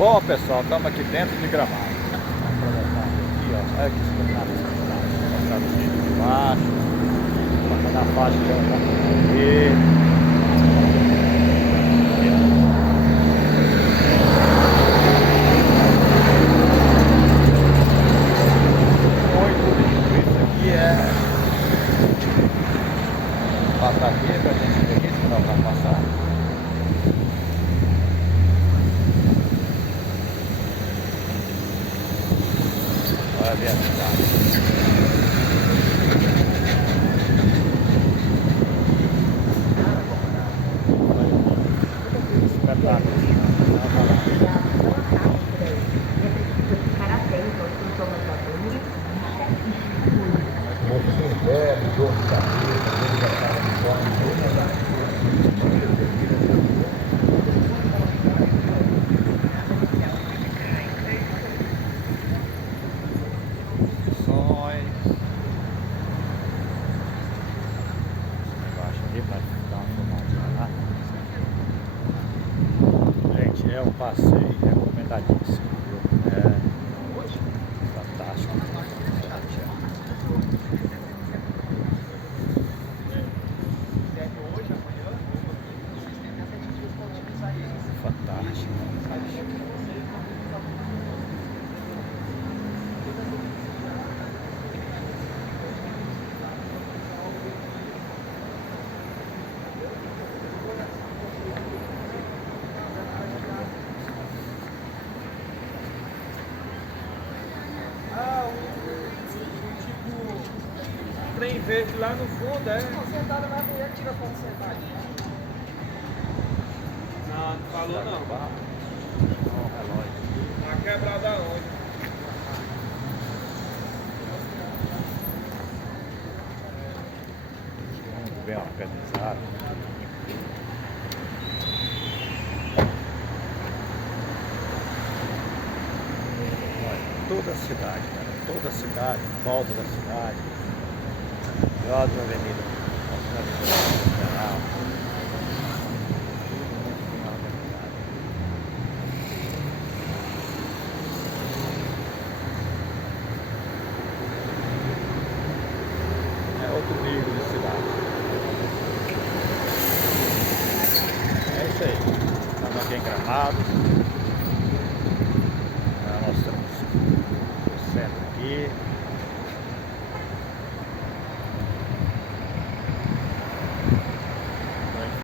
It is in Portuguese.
Bom, pessoal, estamos aqui dentro de Gramado. Vamos aproveitar aqui, ó. Olha que espetáculo essa cidade. Vou mostrar o vídeo de baixo. Passar na faixa que ela está aqui. Muito lindo. Isso aqui é. Passar aqui pra gente ver aqui, não vai passar. Olha ali a cidade. Espetáculo. Embaixo ali para dar uma filmadinha lá. Gente, é um passeio recomendadíssimo, viu? É fantástico. Fantástico. Trem verde lá no fundo, é? Não, sentada na mulher, tira foto sentada. Não, não falou não. Ó, o relógio. Tá quebrado aonde? Muito bem organizado. Olha, toda a cidade, cara. Toda a cidade, em volta da cidade. Melhores avenidas. Geral. Tudo muito bem organizado. É outro nível de cidade. É isso aí. Estamos aqui em Gramado.